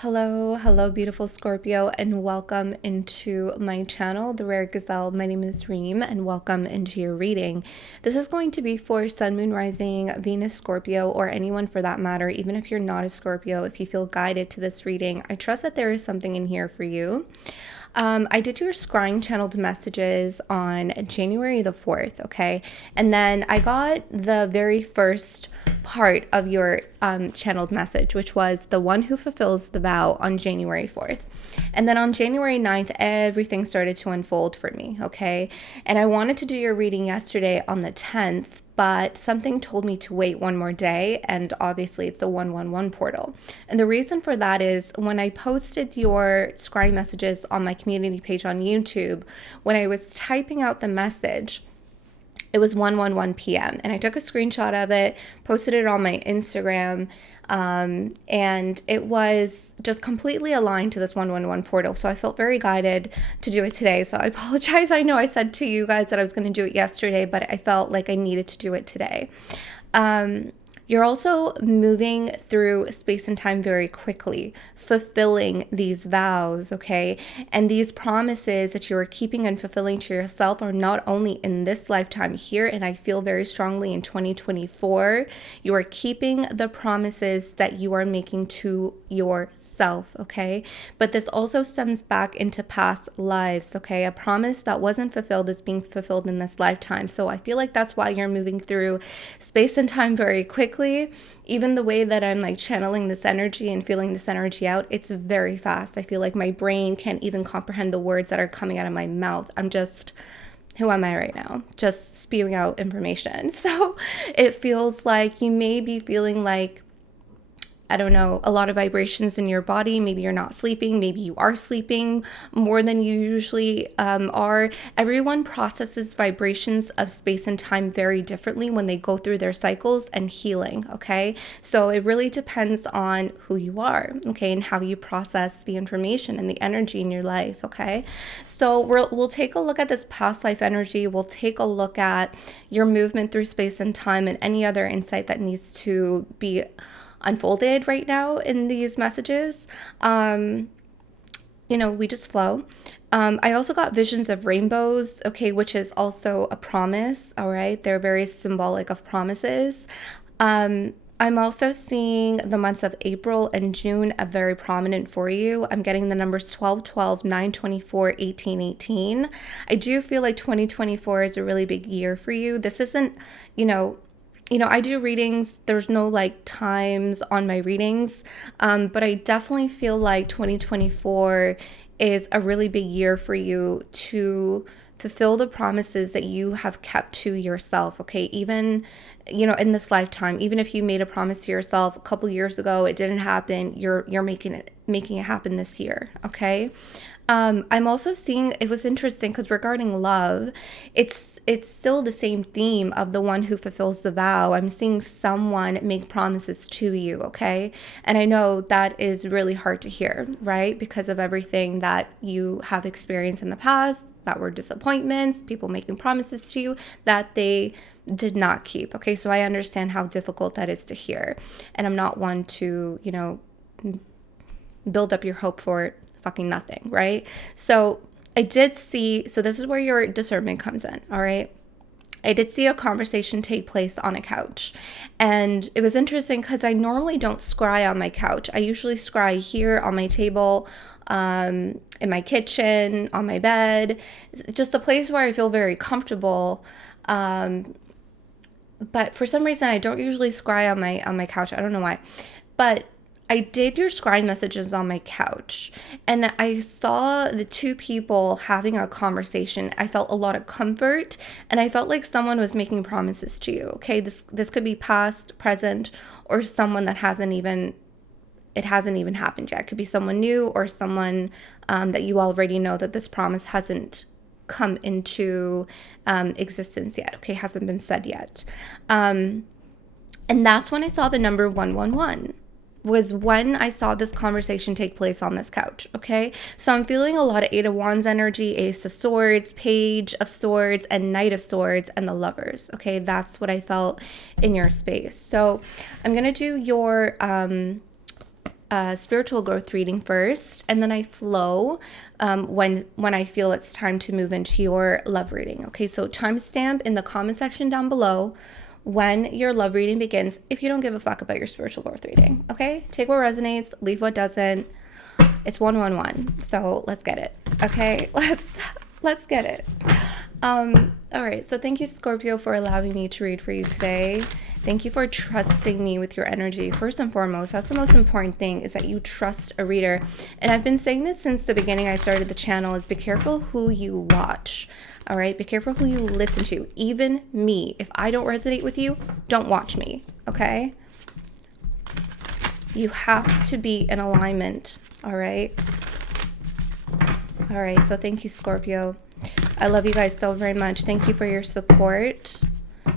Hello, beautiful Scorpio, and welcome into my channel, The Rare Gazelle. My name is Reem, and welcome into your reading. This is going to be for Sun, Moon, Rising, Venus, Scorpio, or anyone for that matter, even if you're not a Scorpio. If you feel guided to this reading, I trust that there is something in here for you. I did your scrying channeled messages on January the 4th, okay? And then I got the very first part of your channeled message, which was the one who fulfills the vow on January 4th. And then on January 9th, everything started to unfold for me, okay? And I wanted to do your reading yesterday on the 10th, but something told me to wait one more day, and obviously it's the 111 portal. And the reason for that is when I posted your scrying messages on my community page on YouTube, when I was typing out the message, it was 1:11 p.m. and I took a screenshot of it, posted it on my Instagram, and it was just completely aligned to this 111 portal. So I felt very guided to do it today. So I apologize. I know I said to you guys that I was going to do it yesterday, but I felt like I needed to do it today. You're also moving through space and time very quickly, fulfilling these vows, okay? And these promises that you are keeping and fulfilling to yourself are not only in this lifetime here, and I feel very strongly in 2024, you are keeping the promises that you are making to yourself, okay? But this also stems back into past lives, okay? A promise that wasn't fulfilled is being fulfilled in this lifetime. So I feel like that's why you're moving through space and time very quickly. Even the way that I'm like channeling this energy and feeling this energy out, it's very fast. I feel like my brain can't even comprehend the words that are coming out of my mouth. Who am I right now? Just spewing out information. So it feels like you may be feeling like, I don't know, a lot of vibrations in your body. Maybe you're not sleeping. Maybe you are sleeping more than you usually are. Everyone processes vibrations of space and time very differently when they go through their cycles and healing, okay? So it really depends on who you are, okay, and how you process the information and the energy in your life, okay? So we'll take a look at this past life energy. We'll take a look at your movement through space and time and any other insight that needs to be unfolded right now in these messages. We just flow. I also got visions of rainbows, okay, which is also a promise, all right? They're very symbolic of promises. I'm also seeing the months of April and June are very prominent for you. I'm getting the numbers 12, 12, 9, 24, 18, 18. I do feel like 2024 is a really big year for you. This isn't, I do readings. There's no like times on my readings, but I definitely feel like 2024 is a really big year for you to fulfill the promises that you have kept to yourself, okay? Even, in this lifetime, even if you made a promise to yourself a couple years ago, it didn't happen, you're making it happen this year, okay? I'm also seeing, it was interesting because regarding love, it's still the same theme of the one who fulfills the vow. I'm seeing someone make promises to you, okay? And I know that is really hard to hear, right? Because of everything that you have experienced in the past, that were disappointments, people making promises to you that they did not keep, okay? So I understand how difficult that is to hear. And I'm not one to, build up your hope for fucking nothing, right? So I did see, so this is where your discernment comes in, all right? I did see a conversation take place on a couch, and it was interesting because I normally don't scry on my couch. I usually scry here on my table, in my kitchen, on my bed, just a place where I feel very comfortable. But for some reason, I don't usually scry on my couch. I don't know why, but I did your scrying messages on my couch, and I saw the two people having a conversation. I felt a lot of comfort, and I felt like someone was making promises to you, okay? This could be past, present, or someone that hasn't even happened yet. It could be someone new or someone that you already know that this promise hasn't come into existence yet, okay? Hasn't been said yet. And that's when I saw the number 111. Was when I saw this conversation take place on this couch, okay? So I'm feeling a lot of Eight of Wands energy, Ace of Swords, Page of Swords, and Knight of Swords, and the Lovers, okay? That's what I felt in your space. So I'm going to do your spiritual growth reading first, and then I flow when I feel it's time to move into your love reading. Okay, so timestamp in the comment section down below when your love reading begins, if you don't give a fuck about your spiritual growth reading. Okay, take what resonates, leave what doesn't. It's 111, so let's get it. Okay, let's get it. All right, so thank you, Scorpio, for allowing me to read for you today. Thank you for trusting me with your energy. First and foremost, that's the most important thing, is that you trust a reader. And I've been saying this since the beginning I started the channel, is be careful who you watch. All right, be careful who you listen to. Even me, if I don't resonate with you, don't watch me, okay? You have to be in alignment, all right? All right, so thank you, Scorpio. I love you guys so very much. Thank you for your support.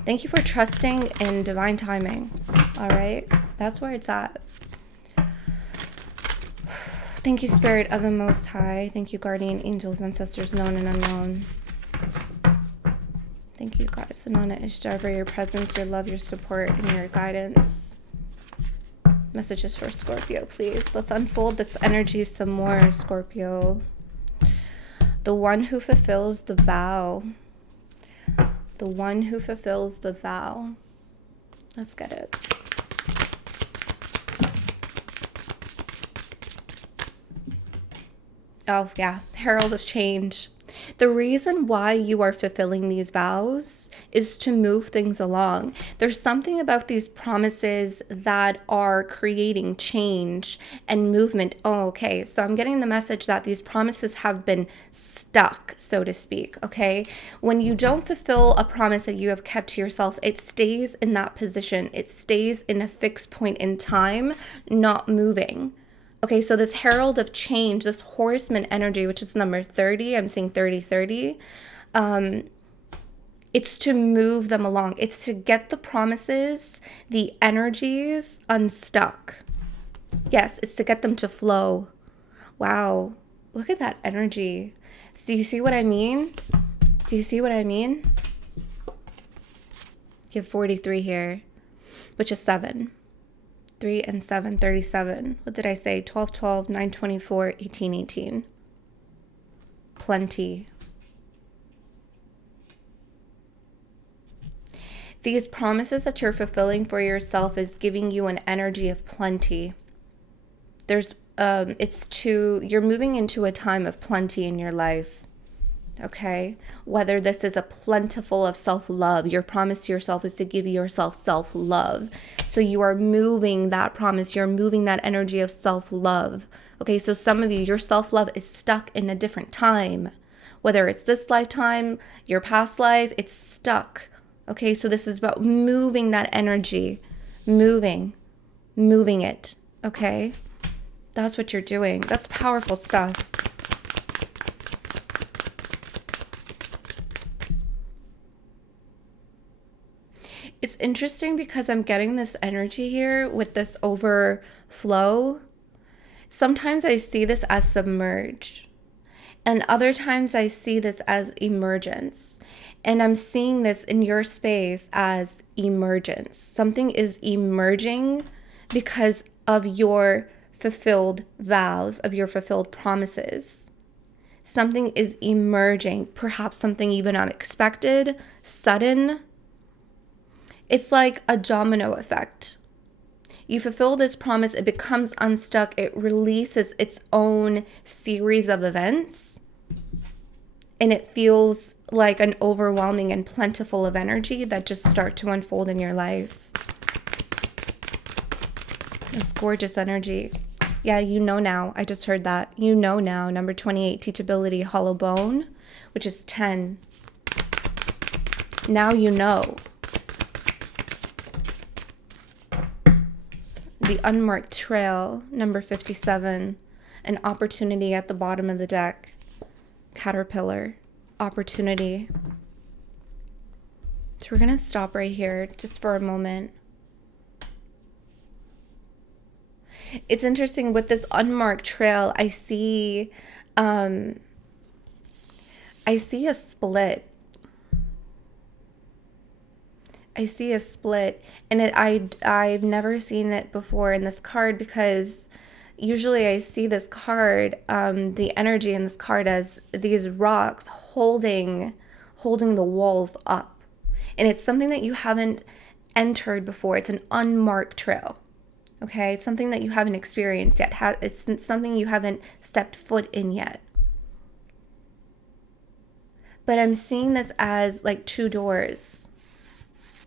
Thank you for trusting in divine timing. All right, that's where it's at. Thank you, Spirit of the Most High. Thank you, guardian angels, ancestors known and unknown. Thank you, Goddess Inanna Ishtar, for your presence, your love, your support, and your guidance. Messages for Scorpio, please. Let's unfold this energy some more, Scorpio. The one who fulfills the vow. The one who fulfills the vow. Let's get it. Oh, yeah. Herald of change. The reason why you are fulfilling these vows is to move things along. There's something about these promises that are creating change and movement. Oh, okay. So I'm getting the message that these promises have been stuck, so to speak. Okay. When you don't fulfill a promise that you have kept to yourself, it stays in that position. It stays in a fixed point in time, not moving. Okay, so this herald of change, this horseman energy, which is number 30, I'm seeing 30, it's to move them along. It's to get the promises, the energies unstuck. Yes, it's to get them to flow. Wow, look at that energy. So you see what I mean? Do you see what I mean? You have 43 here, which is 7. 3 and 7, 37. What did I say? 12, 12, 9, 24, 18, 18. Plenty. These promises that you're fulfilling for yourself is giving you an energy of plenty. You're moving into a time of plenty in your life. Okay, whether this is a plentiful of self-love, your promise to yourself is to give yourself self-love. So you are moving that promise, you're moving that energy of self-love. Okay, so some of you, your self-love is stuck in a different time. Whether it's this lifetime, your past life, it's stuck. Okay, so this is about moving that energy, moving it. Okay, that's what you're doing. That's powerful stuff. It's interesting because I'm getting this energy here with this overflow. Sometimes I see this as submerge, and other times I see this as emergence. And I'm seeing this in your space as emergence. Something is emerging because of your fulfilled vows, of your fulfilled promises. Something is emerging, perhaps something even unexpected, sudden. It's like a domino effect. You fulfill this promise, it becomes unstuck, it releases its own series of events, and it feels like an overwhelming and plentiful of energy that just start to unfold in your life. This gorgeous energy. Yeah, you know now. I just heard that. You know now. Number 28, teachability, hollow bone, which is 10. Now you know. The unmarked trail, number 57, an opportunity at the bottom of the deck, caterpillar, opportunity. So we're going to stop right here just for a moment. It's interesting with this unmarked trail, I see a split. I see a split, and I've never seen it before in this card because Usually I see this card, the energy in this card as these rocks holding the walls up. And it's something that you haven't entered before. It's an unmarked trail. Okay? It's something that you haven't experienced yet. It's something you haven't stepped foot in yet. But I'm seeing this as like two doors.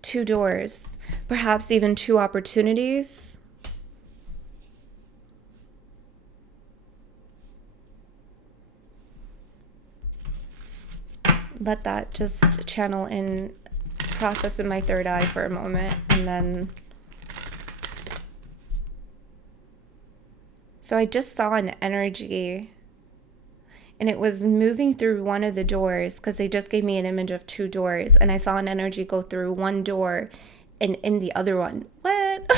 Two doors. Perhaps even two opportunities. Let that just channel in, process in my third eye for a moment, and then... So I just saw an energy, and it was moving through one of the doors, because they just gave me an image of two doors, and I saw an energy go through one door and in the other one. What?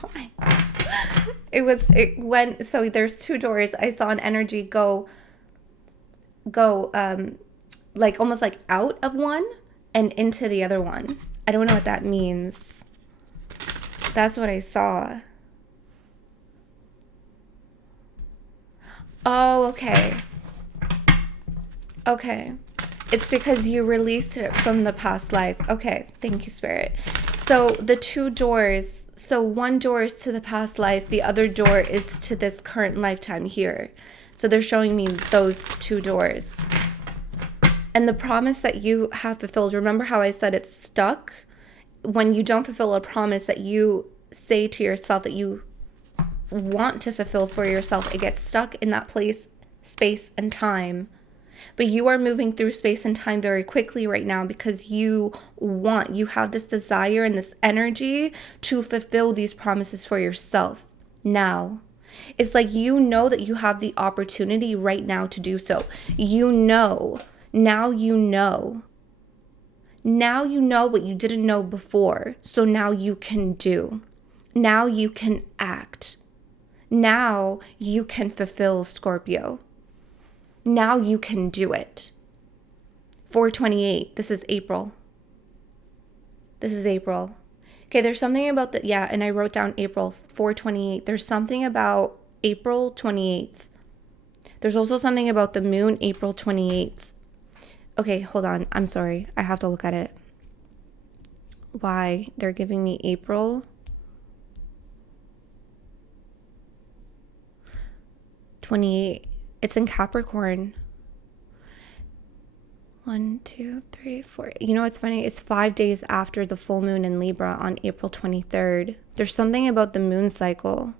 Why? It went, so there's two doors. I saw an energy go, like almost like out of one and into the other one. I don't know what that means. That's what I saw. Oh, okay. Okay. It's because you released it from the past life. Okay. Thank you, Spirit. So the two doors, so one door is to the past life. The other door is to this current lifetime here. So they're showing me those two doors. And the promise that you have fulfilled, remember how I said it's stuck? When you don't fulfill a promise that you say to yourself that you want to fulfill for yourself, it gets stuck in that place, space, and time. But you are moving through space and time very quickly right now because you have this desire and this energy to fulfill these promises for yourself now. It's like you know that you have the opportunity right now to do so. You know. Now you know. Now you know what you didn't know before. So now you can do. Now you can act. Now you can fulfill, Scorpio. Now you can do it. 4/28. This is April. This is April. Okay, there's something about the, yeah, and I wrote down April 4/28. There's something about April 28th. There's also something about the moon, April 28th. Okay, hold on. I'm sorry. I have to look at it. Why they're giving me April 28. It's in Capricorn. 1, 2, 3, 4. You know what's funny? It's 5 days after the full moon in Libra on April 23rd. There's something about the moon cycle.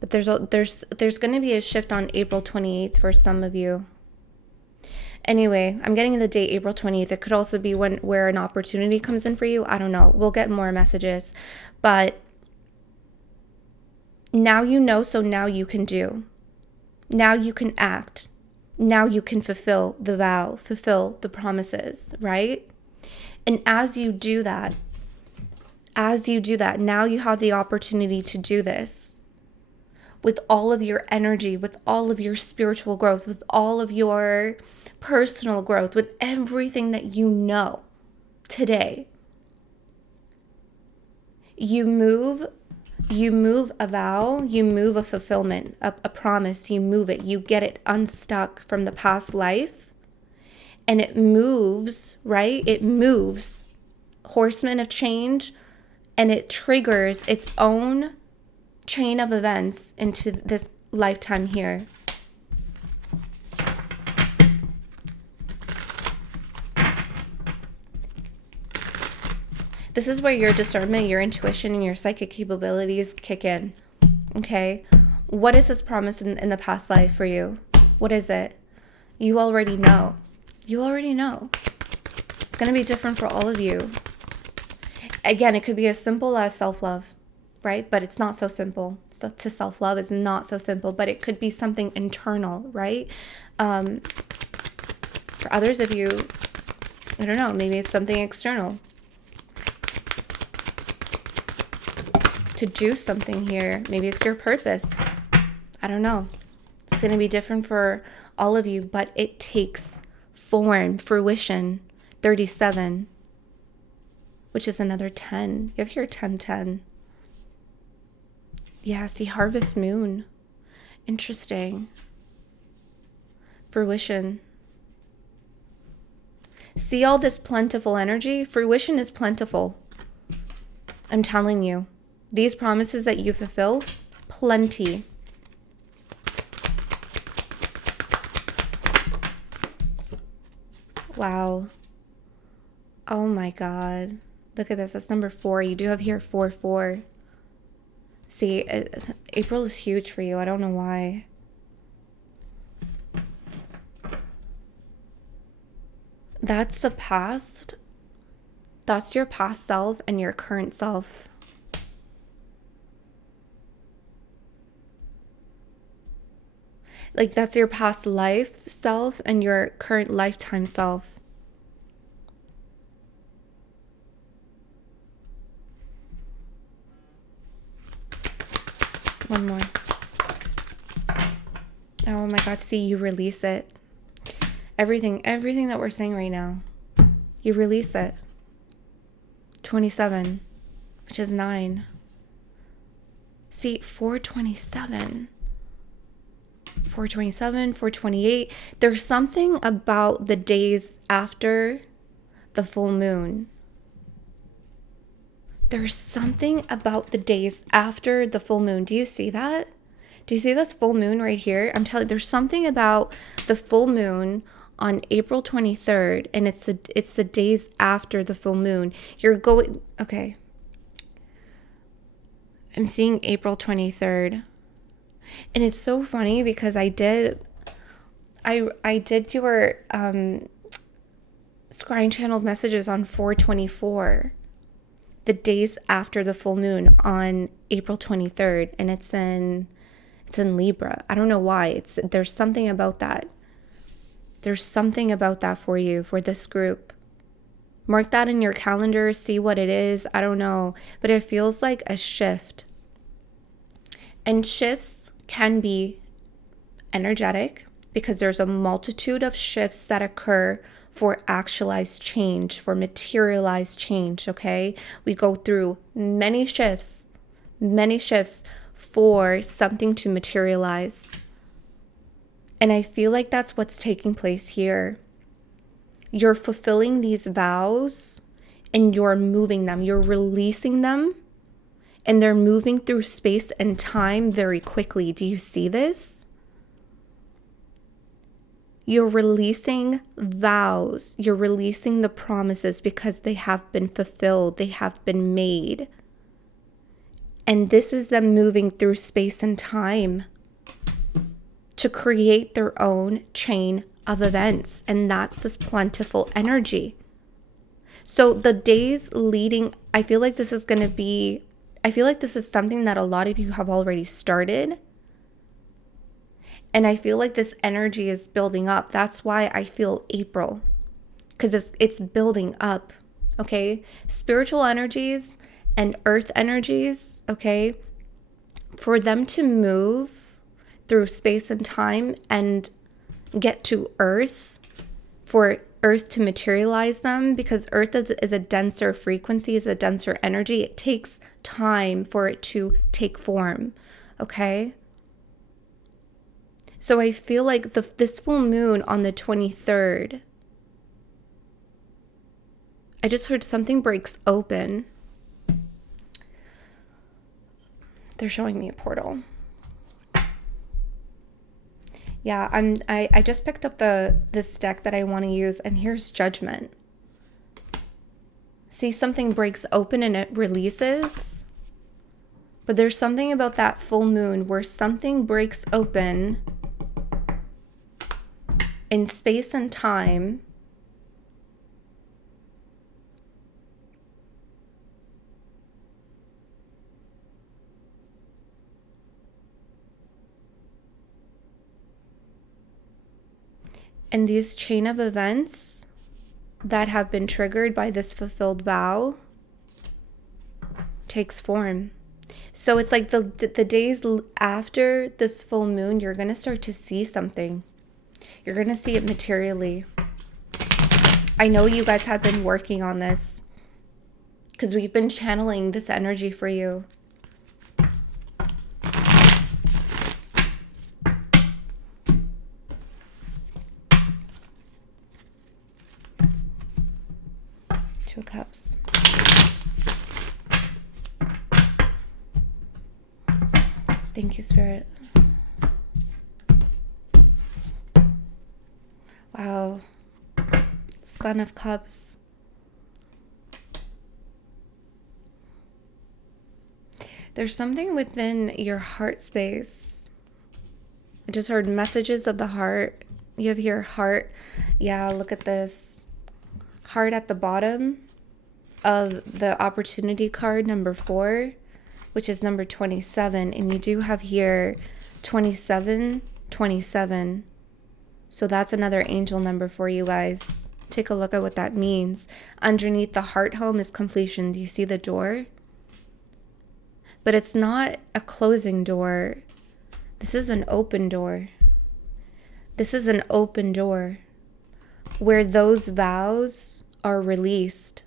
But there's going to be a shift on April 28th for some of you. Anyway, I'm getting the date April 20th. It could also be where an opportunity comes in for you. I don't know. We'll get more messages. But now you know, so now you can do. Now you can act. Now you can fulfill the vow, fulfill the promises, right? And as you do that, now you have the opportunity to do this with all of your energy, with all of your spiritual growth, with all of your personal growth, with everything that you know today. You move a vow, you move a fulfillment, a promise, you move it, you get it unstuck from the past life, and it moves, right? It moves, horseman of change, and it triggers its own chain of events into this lifetime here. This is where your discernment, your intuition, and your psychic capabilities kick in, okay? What is this promise in the past life for you? What is it? You already know. You already know. It's going to be different for all of you. Again, it could be as simple as self-love, right? But it's not so simple. So to self-love is not so simple, but it could be something internal, right? For others of you, I don't know, maybe it's something external. To do something here. Maybe it's your purpose. I don't know. It's going to be different for all of you, but it takes form, fruition. 37, which is another 10. You have here 10, 10. Yeah, see, harvest moon. Interesting. Fruition. See all this plentiful energy? Fruition is plentiful. I'm telling you. These promises that you fulfill, plenty. Wow. Oh my God. Look at this. That's number 4. You do have here 4-4. See, April is huge for you. I don't know why. That's the past. That's your past self and your current self. Like, that's your past life self and your current lifetime self. One more. Oh my God, see, you release it. Everything that we're saying right now, you release it. 27, which is 9. See, 427. 427, 428. There's something about the days after the full moon. There's something about the days after the full moon. Do you see that? Do you see this full moon right here? I'm telling you, there's something about the full moon on April 23rd, and it's the days after the full moon. You're going, okay. I'm seeing April 23rd. And it's so funny because I did your scrying channeled messages on 424, the days after the full moon on April 23rd, and it's in Libra. I don't know why. There's something about that. There's something about that for you, for this group. Mark that in your calendar, see what it is. I don't know, but it feels like a shift. And shifts can be energetic because there's a multitude of shifts that occur for actualized change, for materialized change, okay? We go through many shifts for something to materialize. And I feel like that's what's taking place here. You're fulfilling these vows and you're moving them, you're releasing them, and they're moving through space and time very quickly. Do you see this? You're releasing vows. You're releasing the promises because they have been fulfilled. They have been made. And this is them moving through space and time to create their own chain of events. And that's this plentiful energy. So the days leading, I feel like this is something that a lot of you have already started. And I feel like this energy is building up. That's why I feel April, because it's building up, okay? Spiritual energies and earth energies, okay? For them to move through space and time and get to earth, for earth to materialize them, because earth is a denser frequency, is a denser energy. It takes time for it to take form, okay? So I feel like this full moon on the 23rd, I just heard something breaks open. They're showing me a portal. Yeah, I just picked up this deck that I want to use, and here's Judgment. See, something breaks open and it releases. But there's something about that full moon where something breaks open in space and time. And these chain of events that have been triggered by this fulfilled vow takes form. So it's like the days after this full moon, you're going to start to see something. You're going to see it materially. I know you guys have been working on this because we've been channeling this energy for you. Cups. Thank you, Spirit. Wow. Son of Cups. There's something within your heart space. I just heard messages of the heart. You have your heart. Yeah, look at this. Heart at the bottom of the opportunity card, number 4, which is number 27. And you do have here 27, 27. So that's another angel number for you guys. Take a look at what that means. Underneath the heart home is completion. Do you see the door? But it's not a closing door. This is an open door. This is an open door where those vows are released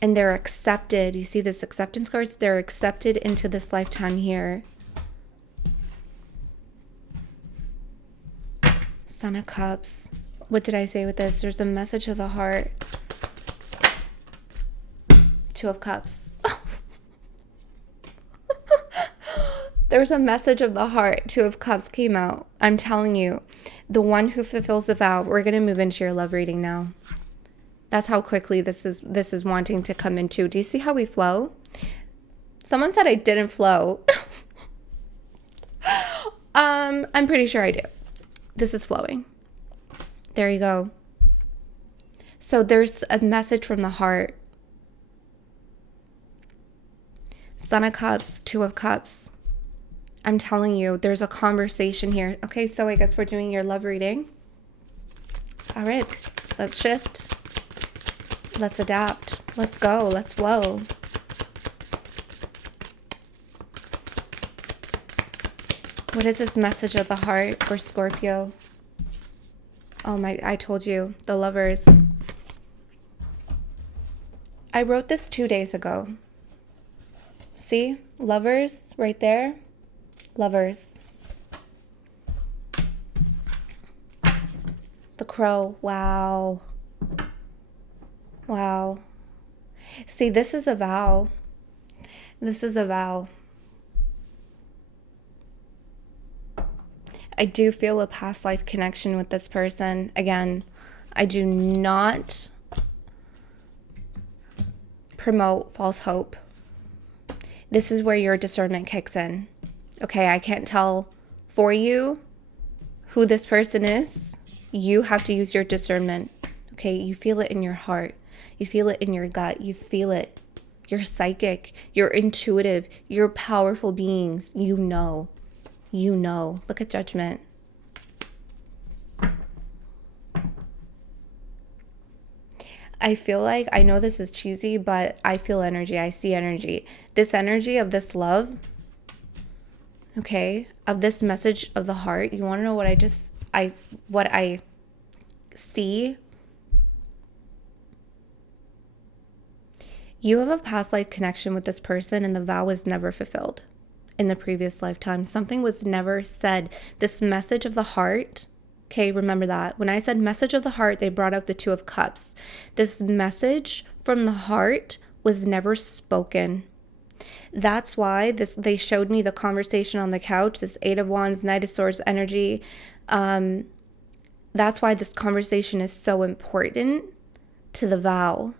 and they're accepted. You see this acceptance cards? They're accepted into this lifetime here. Son of Cups. What did I say with this? There's a message of the heart. 2 of Cups. There's a message of the heart. 2 of Cups came out. I'm telling you, the one who fulfills the vow. We're going to move into your love reading now. That's how quickly this is wanting to come into. Do you see how we flow? Someone said I didn't flow. I'm pretty sure I do. This is flowing. There you go. So there's a message from the heart. Son of Cups, 2 of Cups. I'm telling you, there's a conversation here. Okay, so I guess we're doing your love reading. All right, let's shift. Let's adapt. Let's go. Let's flow. What is this message of the heart for Scorpio? Oh my, I told you, the Lovers. I wrote this 2 days ago. See, Lovers right there. Lovers. The Crow. Wow. Wow. See, this is a vow. This is a vow. I do feel a past life connection with this person. Again, I do not promote false hope. This is where your discernment kicks in. Okay, I can't tell for you who this person is. You have to use your discernment. Okay, you feel it in your heart. You feel it in your gut. You feel it. You're psychic. You're intuitive. You're powerful beings. You know. You know. Look at Judgment. I feel like, I know this is cheesy, but I feel energy. I see energy. This energy of this love, okay, of this message of the heart. You want to know what what I see? You have a past life connection with this person and the vow was never fulfilled in the previous lifetime. Something was never said. This message of the heart, okay, remember that. When I said message of the heart, they brought out the 2 of Cups. This message from the heart was never spoken. That's why they showed me the conversation on the couch, this 8 of Wands, Knight of Swords energy. That's why this conversation is so important to the vow,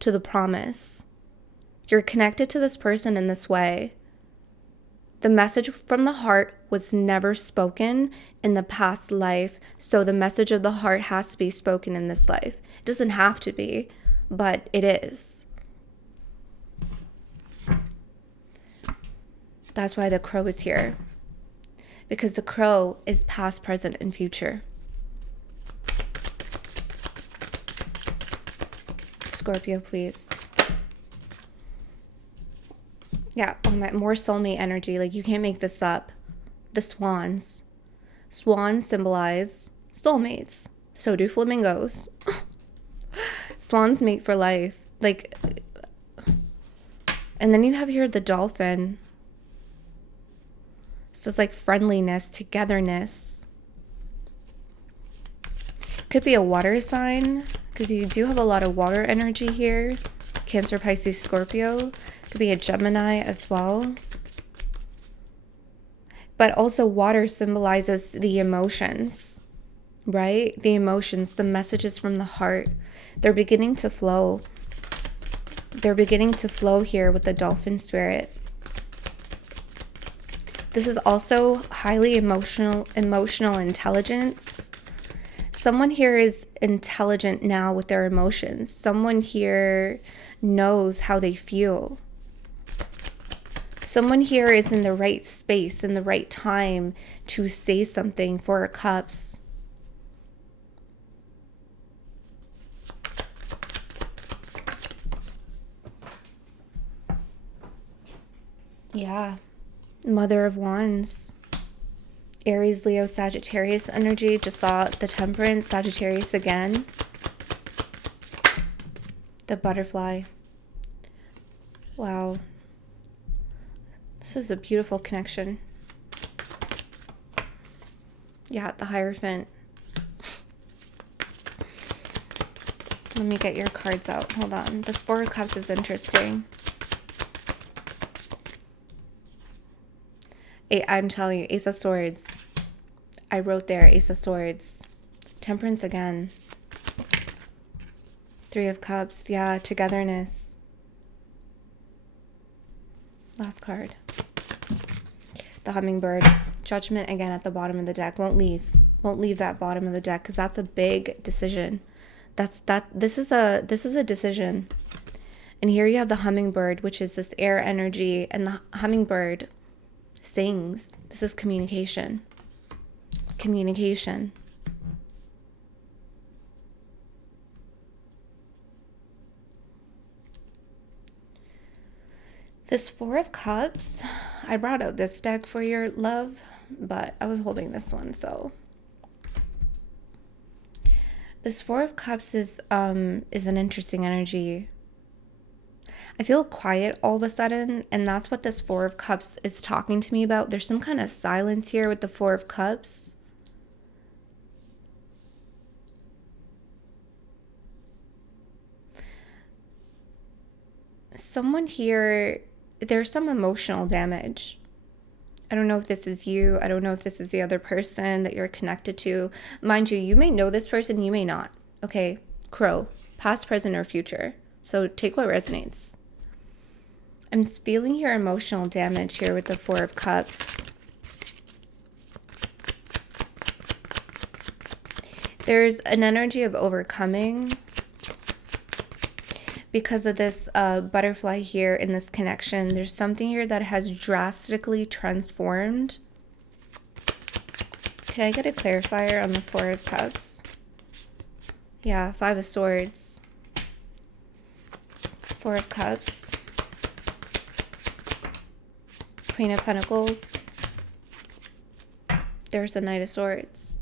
to the promise. You're connected to this person in this way. The message from the heart was never spoken in the past life, so the message of the heart has to be spoken in this life. It doesn't have to be, but it is. That's why the Crow is here. Because the Crow is past, present, and future. Scorpio, please. Yeah, oh my, more soulmate energy. Like, you can't make this up. The swans. Swans symbolize soulmates. So do flamingos. Swans mate for life. Like, and then you have here the dolphin. So it's like friendliness, togetherness. Could be a water sign. because you do have a lot of water energy here. Cancer, Pisces, Scorpio. Could be a Gemini as well. But also water symbolizes the emotions, right? The emotions, the messages from the heart. They're beginning to flow. They're beginning to flow here with the dolphin spirit. This is also highly emotional intelligence. Someone here is intelligent now with their emotions. Someone here knows how they feel. Someone here is in the right space, in the right time to say something. Four of Cups. Yeah. Mother of Wands. Aries, Leo, Sagittarius energy. Just saw the Temperance, Sagittarius again. The butterfly. Wow. This is a beautiful connection. Yeah, the Hierophant. Let me get your cards out. Hold on. This Four of Cups is interesting. I'm telling you, Ace of Swords. I wrote there, Ace of Swords. Temperance again. Three of Cups. Yeah, togetherness. Last card. The Hummingbird. Judgment again at the bottom of the deck. Won't leave that bottom of the deck because that's a big decision. This is a decision. And here you have the Hummingbird, which is this air energy, and the Hummingbird sings. This is communication. Communication. This Four of Cups, I brought out this deck for your love, but I was holding this one, so. This Four of Cups is an interesting energy. I feel quiet all of a sudden, and that's what this Four of Cups is talking to me about. There's some kind of silence here with the Four of Cups. Someone here, there's some emotional damage. I don't know if this is you. I don't know if this is the other person that you're connected to. Mind you, you may know this person, you may not. Okay, Crow, past, present, or future. So take what resonates. I'm feeling your emotional damage here with the Four of Cups. There's an energy of overcoming because of this butterfly here in this connection. There's something here that has drastically transformed. Can I get a clarifier on the Four of Cups? Yeah, Five of Swords. Four of Cups. Queen of Pentacles. There's the Knight of Swords.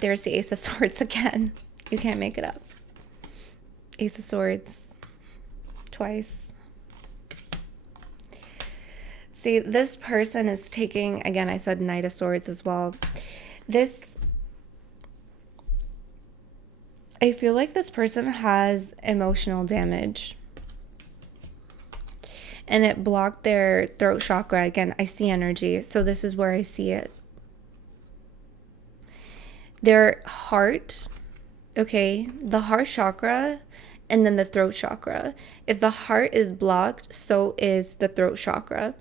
There's the Ace of Swords again. You can't make it up. Ace of Swords. Twice. See, this person is taking, again, I said Knight of Swords as well. I feel like this person has emotional damage. And it blocked their throat chakra. Again, I see energy, so this is where I see it. Their heart, okay, the heart chakra, and then the throat chakra. If the heart is blocked, so is the throat chakra.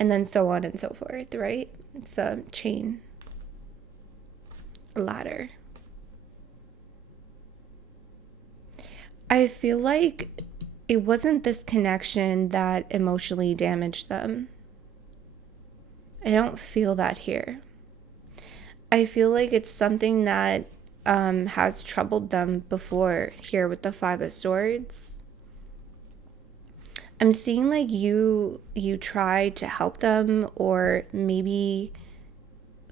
And then so on and so forth, right? It's a chain, a ladder. I feel like it wasn't this connection that emotionally damaged them. I don't feel that here. I feel like it's something that has troubled them before here with the Five of Swords. I'm seeing like you tried to help them, or maybe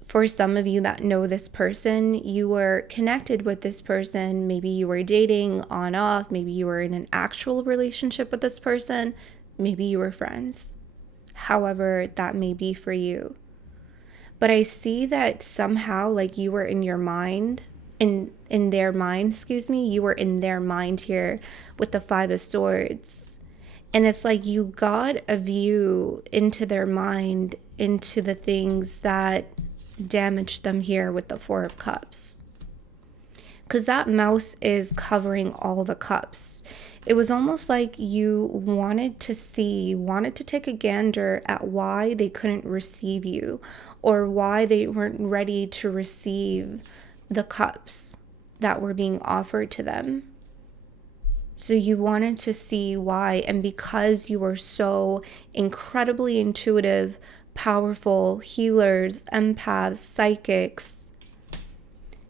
for some of you that know this person, you were connected with this person. Maybe you were dating on off. Maybe you were in an actual relationship with this person. Maybe you were friends. However that may be for you. But I see that somehow, like, you were in your mind, in their mind, excuse me, you were in their mind here with the Five of Swords. And it's like you got a view into their mind, into the things that damaged them here with the Four of Cups. Because that mouse is covering all the cups. It was almost like you wanted to see, wanted to take a gander at why they couldn't receive you, or why they weren't ready to receive the cups that were being offered to them. So you wanted to see why, and because you were so incredibly intuitive, powerful healers, empaths, psychics,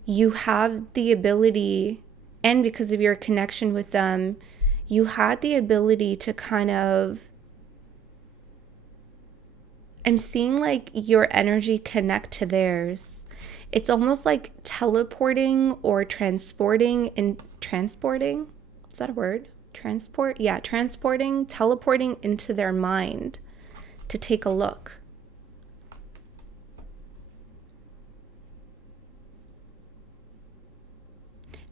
you have the ability, and because of your connection with them, you had the ability to kind of, I'm seeing like your energy connect to theirs. It's almost like teleporting or transporting. Is that a word? Transport? Yeah, transporting, teleporting into their mind to take a look.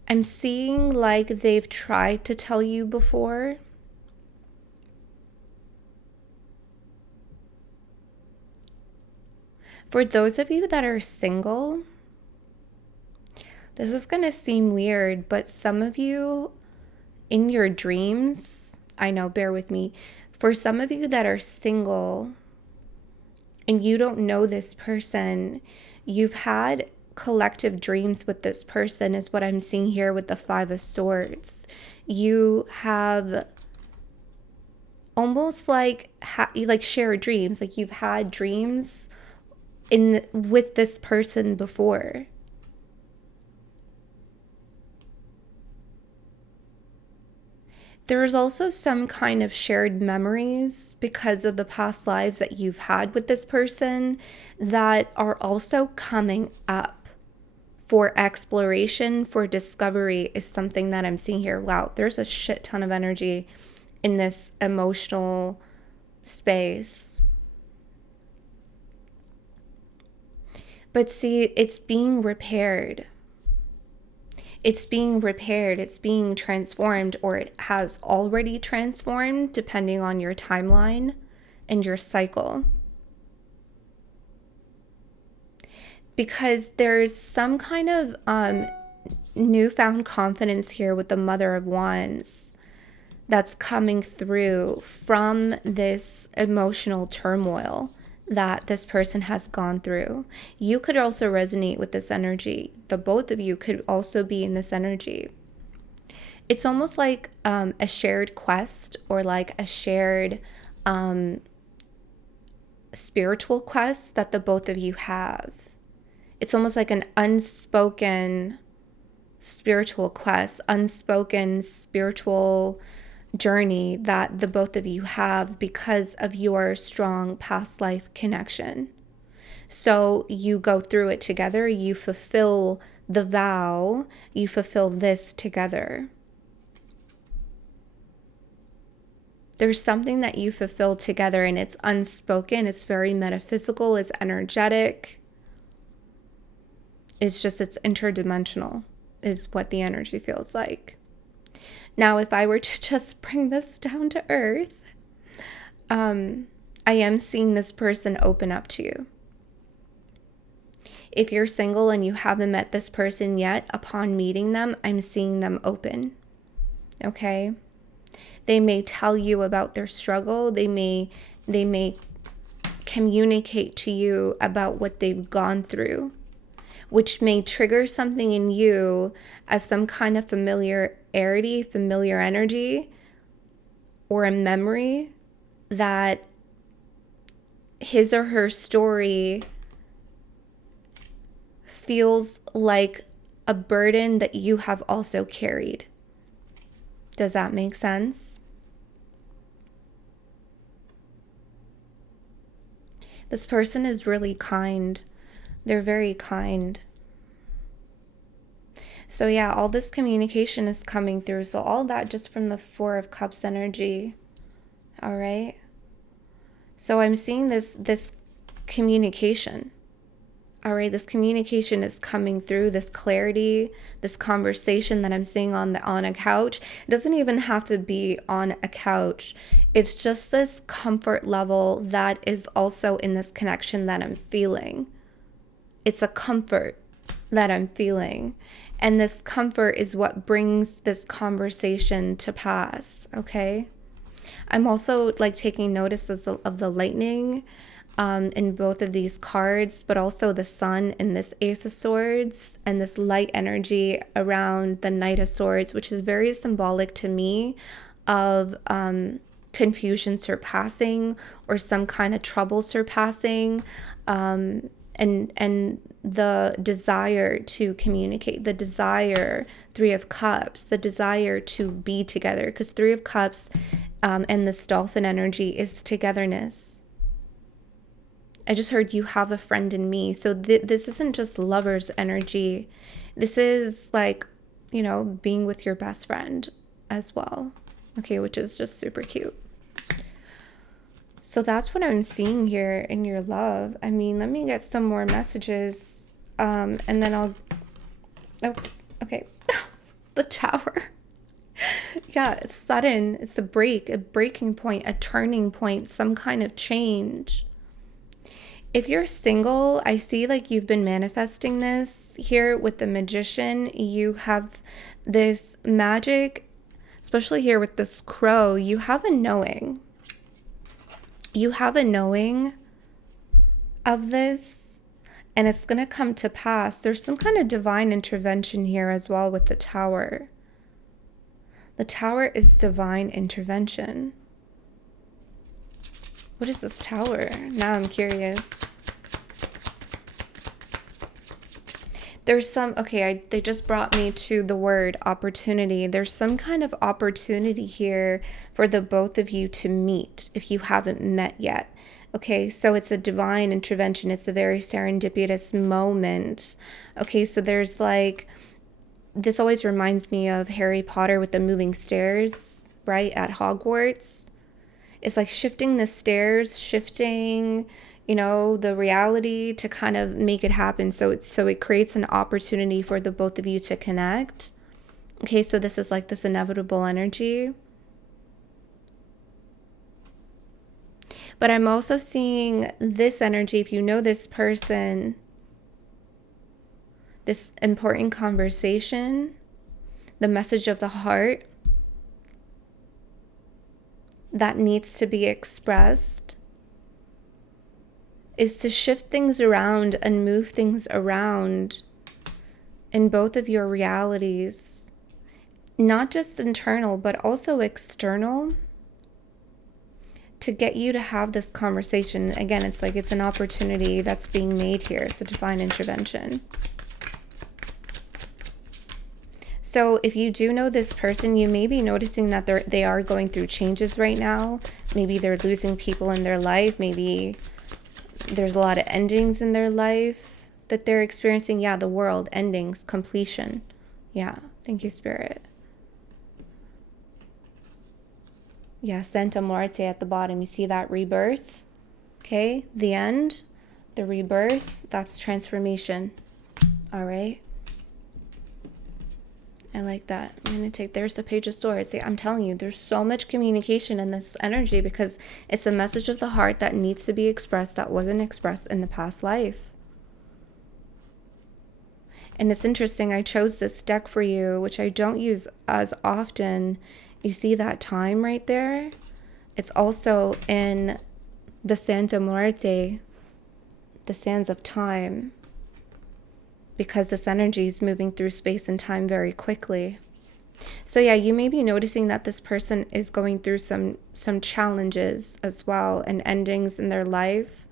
I'm seeing like they've tried to tell you before. For those of you that are single, this is going to seem weird, but some of you in your dreams, I know, bear with me. For some of you that are single and you don't know this person, you've had collective dreams with this person, is what I'm seeing here with the Five of Swords. You have almost like shared dreams, like you've had dreams with this person before. There's also some kind of shared memories because of the past lives that you've had with this person that are also coming up for exploration, for discovery, is something that I'm seeing here. Wow, there's a shit ton of energy in this emotional space. But see, it's being repaired. It's being repaired, it's being transformed, or it has already transformed depending on your timeline and your cycle. Because there's some kind of newfound confidence here with the Mother of Wands that's coming through from this emotional turmoil that this person has gone through. You could also resonate with this energy. The both of you could also be in this energy. It's almost like a shared quest, or like a shared spiritual quest that the both of you have. It's almost like an unspoken spiritual quest, unspoken spiritual journey that the both of you have because of your strong past life connection. So you go through it together, you fulfill the vow, you fulfill this together. There's something that you fulfill together, and it's unspoken, it's very metaphysical, it's energetic. It's interdimensional, is what the energy feels like. Now, if I were to just bring this down to earth, I am seeing this person open up to you. If you're single and you haven't met this person yet, upon meeting them, I'm seeing them open. Okay? They may tell you about their struggle. They may communicate to you about what they've gone through, which may trigger something in you as some kind of familiar energy, or a memory that his or her story feels like a burden that you have also carried. Does that make sense? This person is really kind. They're very kind. So yeah, all this communication is coming through. So all that just from the Four of Cups energy. All right. So I'm seeing this communication. All right, this communication is coming through, this clarity, this conversation that I'm seeing on a couch. It doesn't even have to be on a couch. It's just this comfort level that is also in this connection that I'm feeling. It's a comfort that I'm feeling. And this comfort is what brings this conversation to pass, okay? I'm also like taking notice of the lightning in both of these cards, but also the sun in this Ace of Swords and this light energy around the Knight of Swords, which is very symbolic to me of confusion surpassing or some kind of trouble surpassing, and the desire to communicate, the desire, Three of Cups, the desire to be together, because Three of Cups and this dolphin energy is togetherness. I just heard you have a friend in me. So this isn't just lover's energy. This is like, you know, being with your best friend as well. Okay, which is just super cute. So that's what I'm seeing here in your love. I mean, let me get some more messages and then I'll... Oh, okay. The Tower. Yeah, it's sudden. It's a breaking point, a turning point, some kind of change. If you're single, I see like you've been manifesting this here with the Magician. You have this magic, especially here with this crow. You have a knowing. You have a knowing of this, and it's going to come to pass. There's some kind of divine intervention here as well with the Tower. The Tower is divine intervention. What is this Tower? Now I'm curious. There's some, okay, they just brought me to the word opportunity. There's some kind of opportunity here for the both of you to meet if you haven't met yet. Okay, so it's a divine intervention. It's a very serendipitous moment. Okay, so there's like, this always reminds me of Harry Potter with the moving stairs, right, at Hogwarts. It's like shifting the stairs, shifting, you know, the reality to kind of make it happen. So it creates an opportunity for the both of you to connect. Okay, so this is like this inevitable energy. But I'm also seeing this energy, if you know this person, this important conversation, the message of the heart that needs to be expressed, is to shift things around and move things around in both of your realities, not just internal, but also external, to get you to have this conversation. Again, it's like it's an opportunity that's being made here. It's a divine intervention. So if you do know this person, you may be noticing that they are going through changes right now. Maybe they're losing people in their life. Maybe there's a lot of endings in their life that they're experiencing. Yeah, the world, endings, completion. Yeah, thank you, Spirit. Yeah, Santa Muerte at the bottom. You see that rebirth? Okay, the end, the rebirth, that's transformation. All right. I like that. I'm going to take, there's the Page of Swords. See, I'm telling you, there's so much communication in this energy because it's a message of the heart that needs to be expressed that wasn't expressed in the past life. And it's interesting, I chose this deck for you, which I don't use as often. You see that time right there? It's also in the Santa Muerte, the sands of time, because this energy is moving through space and time very quickly. So yeah, you may be noticing that this person is going through some challenges as well and endings in their life.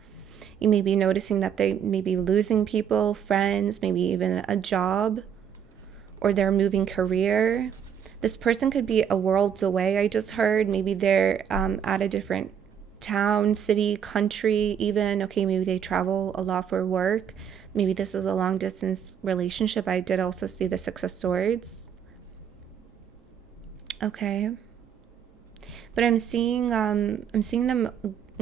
You may be noticing that they may be losing people, friends, maybe even a job, or they're moving career. This person could be a worlds away, I just heard. Maybe they're at a different town, city, country even. Okay, maybe they travel a lot for work. Maybe this is a long distance relationship. I did also see the Six of Swords. Okay. But I'm seeing them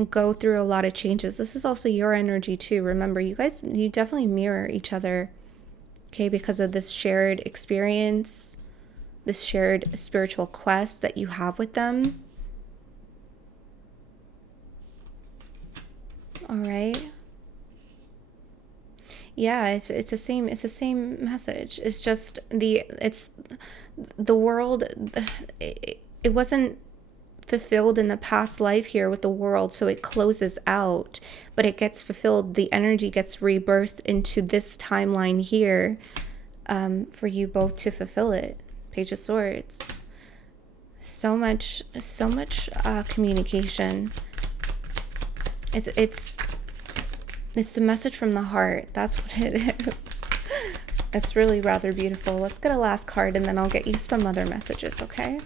go through a lot of changes. This is also your energy too. Remember, you definitely mirror each other, okay, because of this shared experience, this shared spiritual quest that you have with them. All right. Yeah, it's the same message. It's just the world. It wasn't fulfilled in the past life here with the world, so it closes out, but it gets fulfilled. The energy gets rebirthed into this timeline here, for you both to fulfill it. Page of Swords. So much communication. It's the message from the heart. That's what it is. It's really rather beautiful. Let's get a last card and then I'll get you some other messages, okay?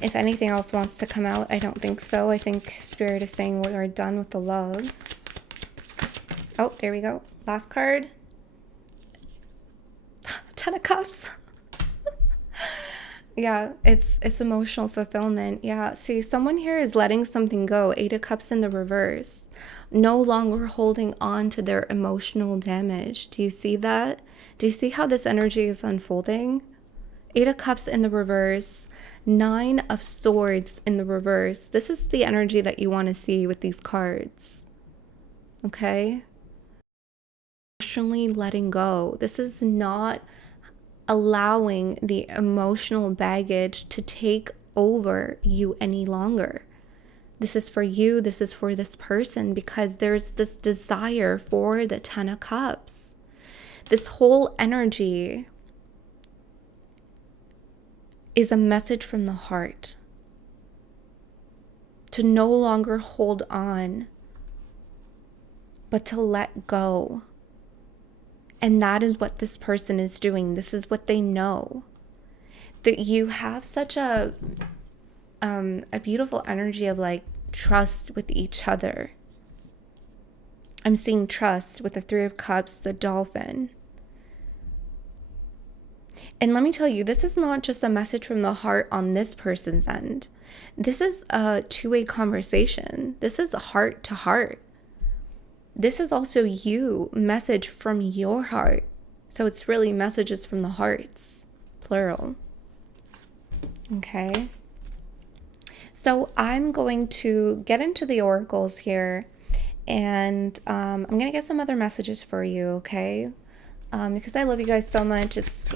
If anything else wants to come out, I don't think so. I think Spirit is saying we're done with the love. Oh, there we go. Last card. Ten of Cups. Yeah, it's emotional fulfillment. Yeah, see, someone here is letting something go. 8 of Cups in the reverse. No longer holding on to their emotional damage. Do you see that? Do you see how this energy is unfolding? 8 of Cups in the reverse. 9 of Swords in the reverse. This is the energy that you want to see with these cards. Okay? Emotionally letting go. This is not allowing the emotional baggage to take over you any longer. This is for you. This is for this person, because there's this desire for the 10 of Cups. This whole energy is a message from the heart to no longer hold on, but to let go. And that is what this person is doing. This is what they know. That you have such a beautiful energy of like trust with each other. I'm seeing trust with the 3 of Cups, the dolphin. And let me tell you, this is not just a message from the heart on this person's end. This is a two-way conversation. This is heart to heart. This is also you, message from your heart. So it's really messages from the hearts, plural. Okay. So I'm going to get into the oracles here, and I'm going to get some other messages for you, okay? Because I love you guys so much. It's,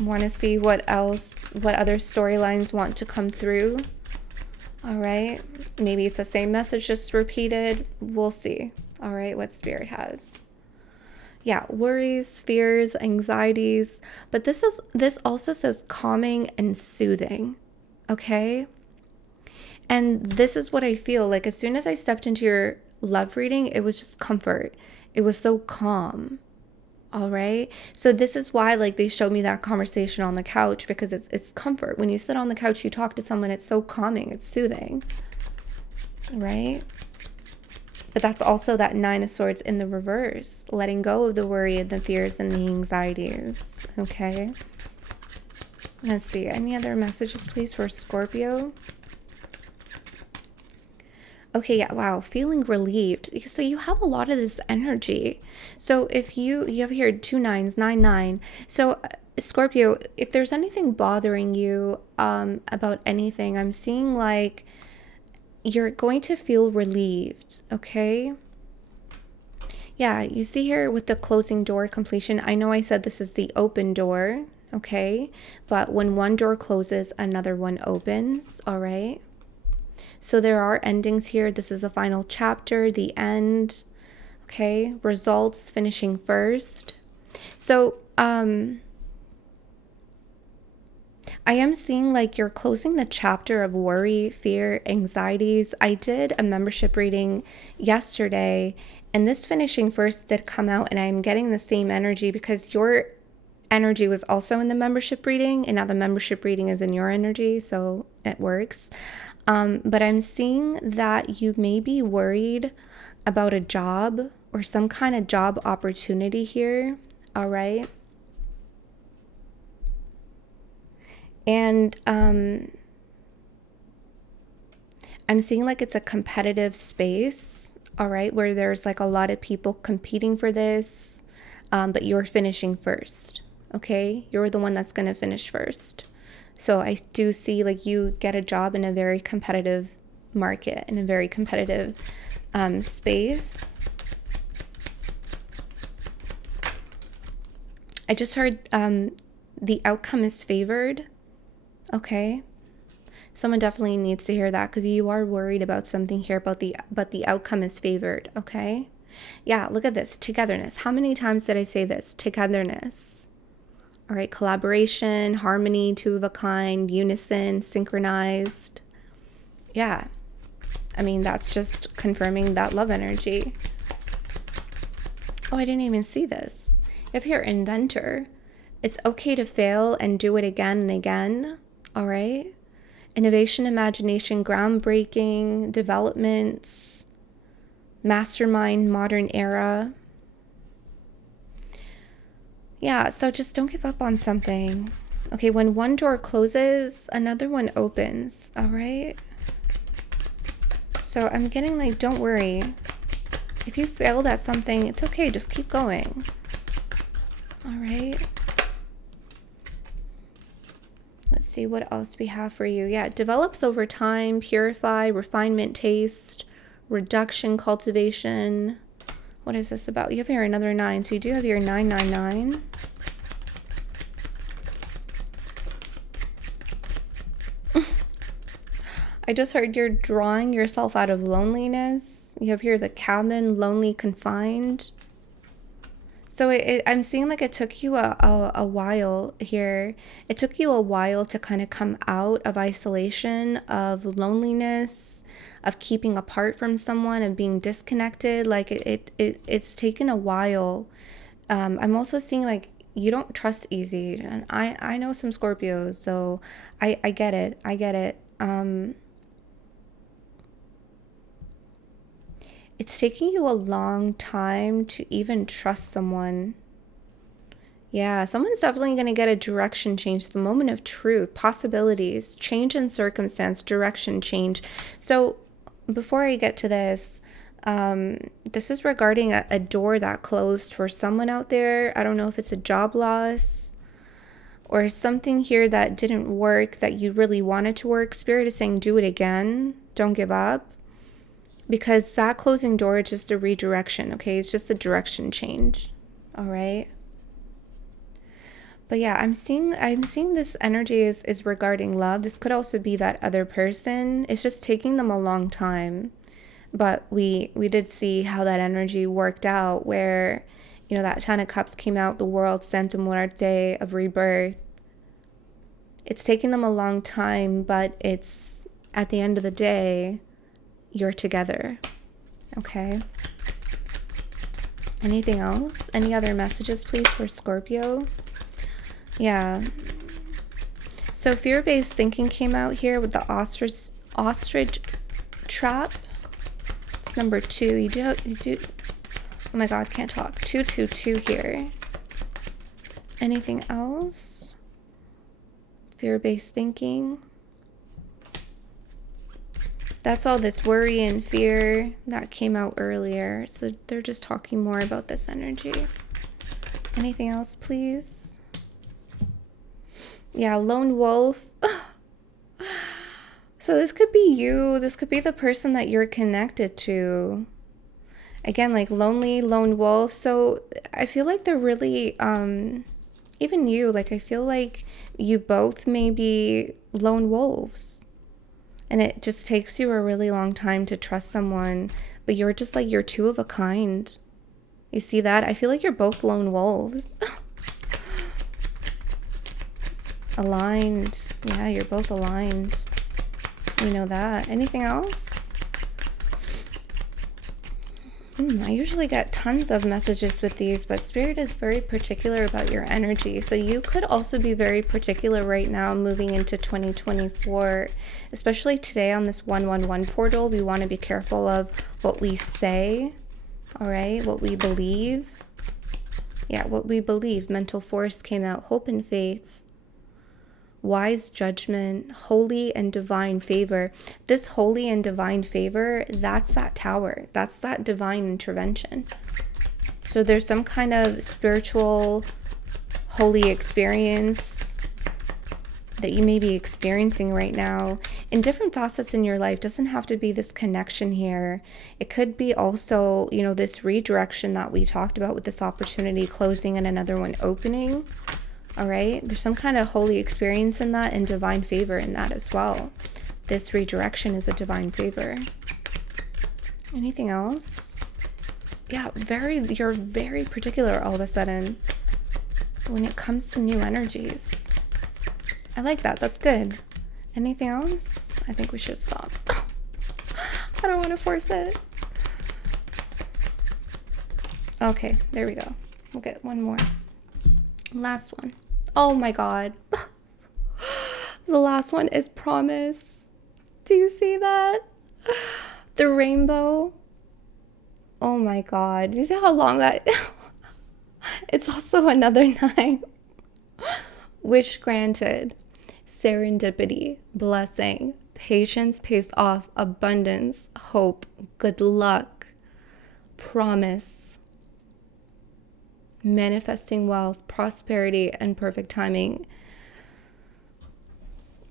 want to see what other storylines want to come through. All right, maybe it's the same message just repeated. We'll see. All right, what Spirit has. Yeah, worries, fears, anxieties, but this also says calming and soothing. Okay? And this is what I feel like. As soon as I stepped into your love reading, it was just comfort. It was so calm. All right. So this is why, like, they showed me that conversation on the couch, because it's comfort. When you sit on the couch, you talk to someone, it's so calming, it's soothing. Right? But that's also that 9 of Swords in the reverse, letting go of the worry and the fears and the anxieties. Okay. Let's see. Any other messages, please, for Scorpio? Okay, yeah, wow, feeling relieved. So you have a lot of this energy. So if you have here 2 9s, 9 9. So Scorpio, if there's anything bothering you about anything, I'm seeing like you're going to feel relieved, okay? Yeah, you see here with the closing door completion, I know I said this is the open door, okay? But when one door closes, another one opens, all right? So there are endings here. This is a final chapter, the end. Okay, results finishing first. So I am seeing like you're closing the chapter of worry, fear, anxieties. I did a membership reading yesterday, and this finishing first did come out, and I'm getting the same energy because your energy was also in the membership reading, and now the membership reading is in your energy, so it works. But I'm seeing that you may be worried about a job or some kind of job opportunity here, all right? And I'm seeing like it's a competitive space, all right, where there's like a lot of people competing for this, but you're finishing first, okay? You're the one that's going to finish first. So I do see like you get a job in a very competitive market, in a very competitive space. I just heard the outcome is favored, okay? Someone definitely needs to hear that because you are worried about something here, but the outcome is favored, okay? Yeah, look at this, togetherness. How many times did I say this? Togetherness. All right, collaboration, harmony, two of a kind, unison, synchronized. Yeah, I mean, that's just confirming that love energy. Oh, I didn't even see this. If you're an inventor, it's okay to fail and do it again and again, all right? Innovation, imagination, groundbreaking, developments, mastermind, modern era. Yeah, so just don't give up on something. Okay, when one door closes, another one opens, all right? So I'm getting like, don't worry. If you failed at something, it's okay, just keep going. All right. Let's see what else we have for you. Yeah, it develops over time, purify, refinement, taste, reduction, cultivation. What is this about? You have here another 9, so you do have your 999. I just heard you're drawing yourself out of loneliness. You have here the cabin, lonely, confined. So I'm seeing like it took you a while here. It took you a while to kind of come out of isolation, of loneliness, of keeping apart from someone, of being disconnected. Like it's taken a while. I'm also seeing like you don't trust easy. And I know some Scorpios, so I get it. I get it. It's taking you a long time to even trust someone. Yeah, someone's definitely going to get a direction change, the moment of truth, possibilities, change in circumstance, direction change. So before I get to this, this is regarding a door that closed for someone out there. I don't know if it's a job loss or something here that didn't work that you really wanted to work. Spirit is saying do it again. Don't give up. Because that closing door is just a redirection, okay? It's just a direction change, all right? But yeah, I'm seeing this energy is regarding love. This could also be that other person. It's just taking them a long time. But we did see how that energy worked out where, you know, that 10 of Cups came out, the world, Santa Muerte, of rebirth. It's taking them a long time, but it's, at the end of the day, you're together, okay? Anything else? Any other messages, please, for Scorpio? Yeah. So fear-based thinking came out here with the ostrich trap. It's number 2. You do. Oh my God, can't talk. 222 here. Anything else? Fear-based thinking. That's all this worry and fear that came out earlier. So they're just talking more about this energy. Anything else, please? Yeah, lone wolf. So this could be you. This could be the person that you're connected to. Again, like lonely, lone wolf. So I feel like they're really, even you, like I feel like you both may be lone wolves. And it just takes you a really long time to trust someone. But you're just like, you're two of a kind. You see that? I feel like you're both lone wolves. Aligned. Yeah, you're both aligned. You know that. Anything else? I usually get tons of messages with these, but Spirit is very particular about your energy. So you could also be very particular right now moving into 2024, especially today on this 111 portal. We want to be careful of what we say, all right, what we believe. Yeah, what we believe. Mental force came out, hope and faith. wise judgment, holy and divine favor. This holy and divine favor, that's that tower. That's that divine intervention. So there's some kind of spiritual, holy experience that you may be experiencing right now in different facets in your life. Doesn't have to be this connection here. It could be also, you know, this redirection that we talked about with this opportunity closing and another one opening. All right, there's some kind of holy experience in that and divine favor in that as well. This redirection is a divine favor. Anything else? Yeah, you're very particular all of a sudden when it comes to new energies. I like that. That's good. Anything else? I think we should stop. I don't want to force it. Okay, there we go. We'll get one more. Last one. Oh my God. The last one is promise. Do you see that? The rainbow. Oh my God. Do you see how long that... It's also another 9. Wish granted. Serendipity. Blessing. Patience pays off. Abundance. Hope. Good luck. Promise. Manifesting wealth, prosperity, and perfect timing.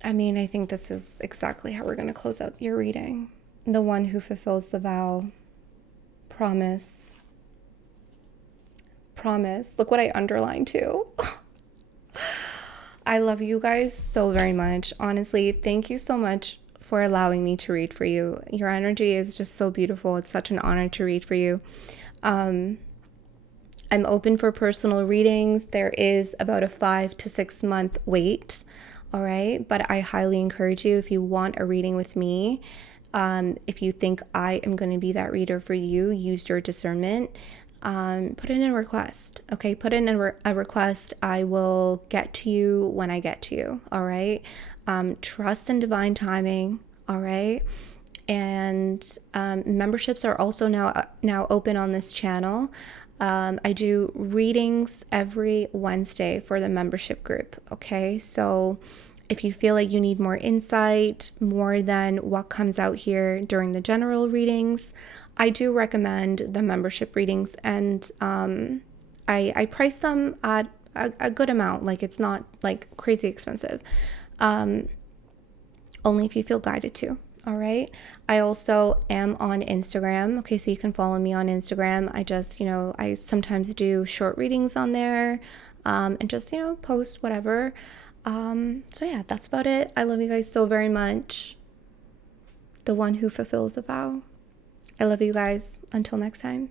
I mean, I think this is exactly how we're going to close out your reading. The one who fulfills the vow. Promise. Promise. Look what I underlined too. I love you guys so very much. Honestly, thank you so much for allowing me to read for you. Your energy is just so beautiful. It's such an honor to read for you. I'm open for personal readings. There is about a 5 to 6 month wait, all right? But I highly encourage you, if you want a reading with me, if you think I am going to be that reader for you, use your discernment. Put in a request, okay? Put in a request. I will get to you when I get to you, all right? Trust in divine timing, all right? And memberships are also now open on this channel. I do readings every Wednesday for the membership group, okay? So if you feel like you need more insight, more than what comes out here during the general readings, I do recommend the membership readings, and I price them at a good amount. Like, it's not like crazy expensive, only if you feel guided to. All right. I also am on Instagram. Okay, so you can follow me on Instagram. I just, I sometimes do short readings on there, and just, post whatever. So yeah, that's about it. I love you guys so very much. The one who fulfills the vow. I love you guys. Until next time.